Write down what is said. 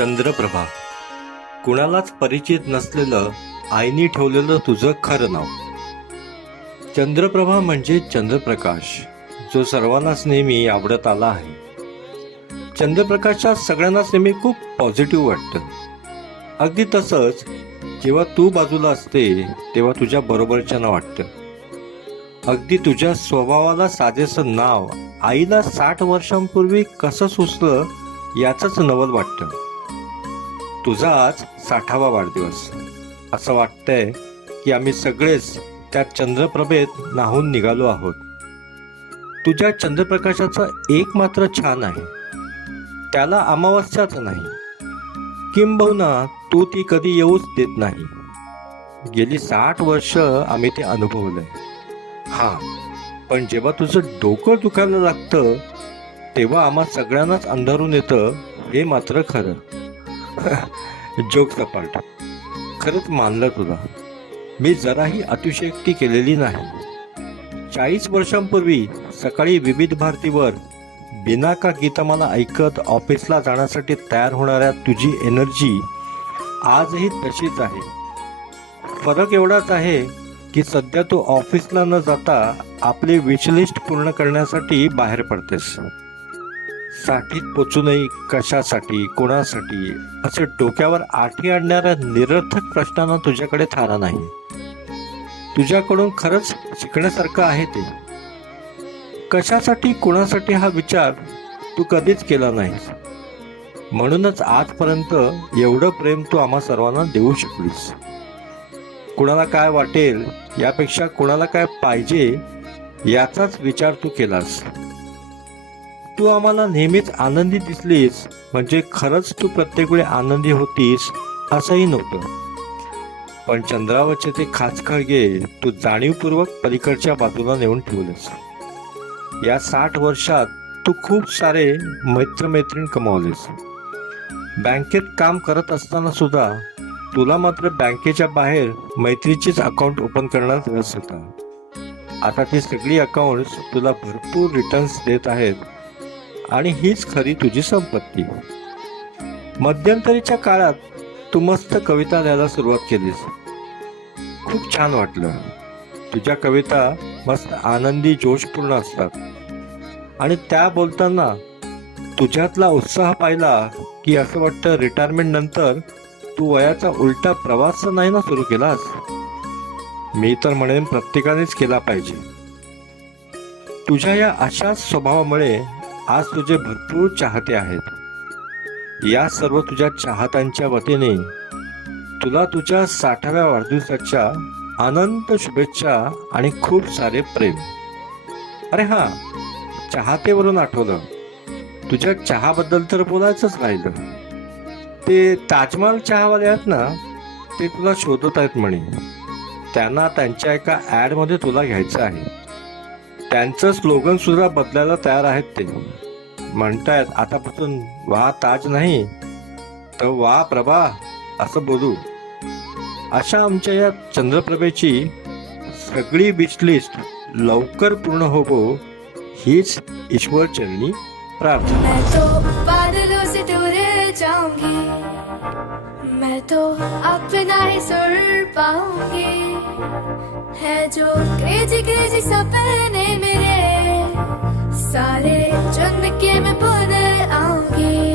चंद्रप्रभा. कुणालाच परिचित नसलेलं आईने ठेवलेलं तुझं खरं नाव. चंद्रप्रभा म्हणजे चंद्रप्रकाश, जो सर्वांनाच नेहमी आवडत आला आहे. चंद्रप्रकाशात सगळ्यांनाच नेहमी खूप पॉझिटिव्ह वाटतं. अगदी तसंच जेव्हा तू बाजूला असते तेव्हा तुझ्या बरोबरच्यांना वाटतं. अगदी तुझ्या स्वभावाला साजेसं नाव आईला 60 वर्षांपूर्वी कसं सुचलं याचंच नवल वाटतं. तुझा आज 60वा वाढदिवस. असं वाटतंय की आम्ही सगळेच त्या चंद्रप्रभेत न्हाऊन निघालो आहोत. तुझ्या चंद्रप्रकाशाचं एक मात्र छान आहे, त्याला अमावस्याच नाही, किंबहुना तू ती कधी येऊच देत नाही. गेली 60 वर्ष आम्ही ते अनुभवलंय. हां, पण जेव्हा तुझं डोकं दुखायला लागतं तेव्हा आम्हा सगळ्यांनाच अंधारून येतं, हे मात्र खरं. जोक सपाट. खरंच मानलं तुला. मी जराही अतिशयोक्ती केलेली नाही. 40 वर्षांपूर्वी सकाळी विविध भारतीवर बिना का गीतमाला ऐकत ऑफिसला जाण्यासाठी तयार होणाऱ्या तुझी एनर्जी आजही तशीच आहे. फरक एवढाच आहे की सध्या तू ऑफिसला न जाता आपली विशलिस्ट पूर्ण करण्यासाठी बाहेर पडतेस. साठीत पोचूनही कशासाठी, कोणासाठी असे डोक्यावर आठी आणणाऱ्या निरर्थक प्रश्नांना तुझ्याकडे थारा नाही. तुझ्याकडून खरंच शिकण्यासारखं आहे ते. कशासाठी, कोणासाठी हा विचार तू कधीच केला नाहीस. म्हणूनच आजपर्यंत एवढं प्रेम तू आम्हा सर्वांना देऊ शकलीस. कुणाला काय वाटेल यापेक्षा कुणाला काय पाहिजे याचाच विचार तू केलास. तू आम्हाला नेहमीच आनंदी दिसलीस म्हणजे खरंच तू प्रत्येक वेळी आनंदी होतीस असंही नव्हतं. पण चंद्रावरचे ते खाचखळगे तू जाणीवपूर्वक पलीकडच्या बाजूला नेऊन ठेवलेस. या 60 वर्षात तू खूप सारे मित्रमैत्रीण कमावलेस. बँकेत काम करत असताना सुद्धा तुला मात्र बँकेच्या बाहेर मैत्रीचीच अकाउंट ओपन करण्यात रस होता. आता ती सगळी अकाउंट्स तुला भरपूर रिटर्न्स देत आहेत आणि हीच खरी तुझी संपत्ती. मध्यंतरीच्या काळात तू मस्त कविता लिहायला सुरुवात केलीस. खूप छान वाटलं. तुझ्या कविता मस्त आनंदी, जोशपूर्ण असतात आणि त्या बोलताना तुझ्यातला उत्साह पाहिला की असं वाटतं रिटायरमेंट नंतर तू वयाचा उलटा प्रवास नाही ना सुरू केलास. मी तर म्हणेन प्रत्येकानेच केला पाहिजे. तुझ्या या अशाच स्वभावामुळे आज तुझे भरपूर चाहते आहेत. या सर्व तुझ्या चाहत्यांच्या वतीने तुला तुझ्या 60व्या वाढदिवसाच्या अनंत शुभेच्छा आणि खूप सारे प्रेम. अरे हां, चाहतेवरून आठवलं, तुझ्या चहाबद्दल तर बोलायचंच राहिलं. ते ताजमहल चहावाले आहेत ना, ते तुला शोधत आहेत म्हणे. त्यांना त्यांच्या एका ॲडमध्ये तुला घ्यायचं आहे. त्यांचं स्लोगन सुद्धा बदलायला तयार आहेत. ते म्हणतायत आतापासून वा ताज नाही तर वा प्रभा असं बोलू. अशा आमच्या या चंद्रप्रभेची सगळी विशलिस्ट लवकर पूर्ण होवो हीच ईश्वर चरणी प्रार्थना. मैं तो अपना ही सुर पाऊंगी. है जो क्रेजी क्रेजी सपने मेरे सारे चुन के मैं भूल आऊंगी.